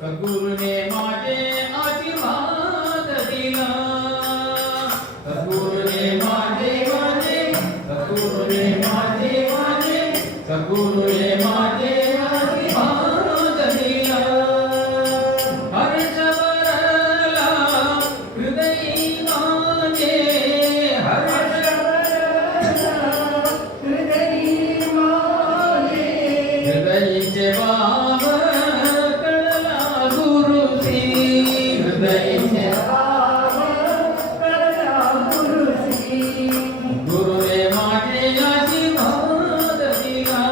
सद्गुरुने माझे आशीर्वाद दिला. सद्गुरुने माझे सद्गुरुने माझे सद्गुरुने माझे आशीर्वाद दिला. हर्ष भरला हृदयी माझे, हर्ष भरला हृदयी माझे. हृदयीचे भाव कळला गुरुसी, हृदयीचे भाव कळला गुरुसी. गुरुने माझे आशीर्वाद दिला.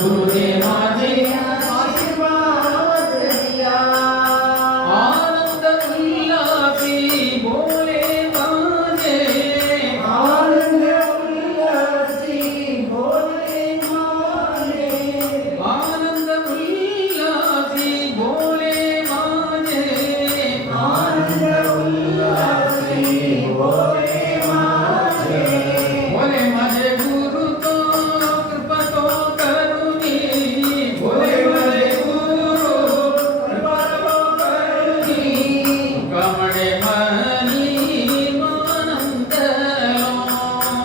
गुरुने माझे आशीर्वाद दिला. आनंद उल्लासी बोले माझे, आनंद उल्लासी बोले माझे. आनंद उल्लासी बोले माझे, आनंद उल्लासी बोले माझे. बोले माझे गुरु तो कृपा तो करुणी, बोले माझे गुरु कृपा तो करुणी. तुका म्हणे मनी मानंदलो,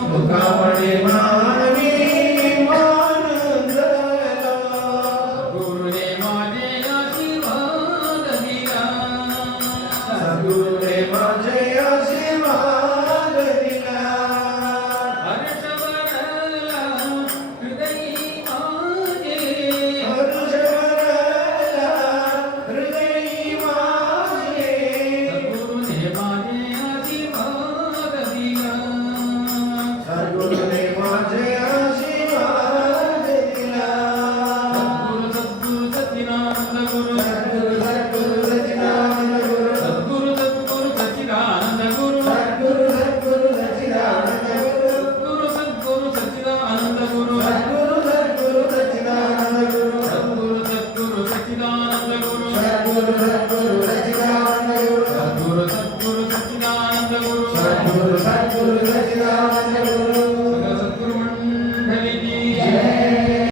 तुका म्हणे मनी मानंदलो. गुरुने माझे आशीर्वाद दिला. सद्गुरुने माझे आशीर्वाद दिला. हर्ष भरला हृदयी माझे, हर्ष भरला हृदयी माझे. सद्गुरुने माझे आशीर्वाद दिला. सद्गुरुने माझे आशीर्वाद दिला. सद्गुरु सच्चिदानंद गुरु, सद्गुरु सद्गुरु सच्चिदानंद गुरु. सद्गुरु सच्चिदानंद गुरु, सद्गुरु सद्गुरु सच्चिदानंद गुरु. सद्गुरु सच्चिदानंद गुरु, सद्गुरु सद्गुरु सच्चिदानंद गुरु. सद्गुरु सच्चिदानंद गुरु, सद्गुरु सद्गुरु सच्चिदानंद गुरु. सद्गुरु सच्चिदानंद गुरु. सद्गुरु सद्गुरु सच्चिदानंद गुरु.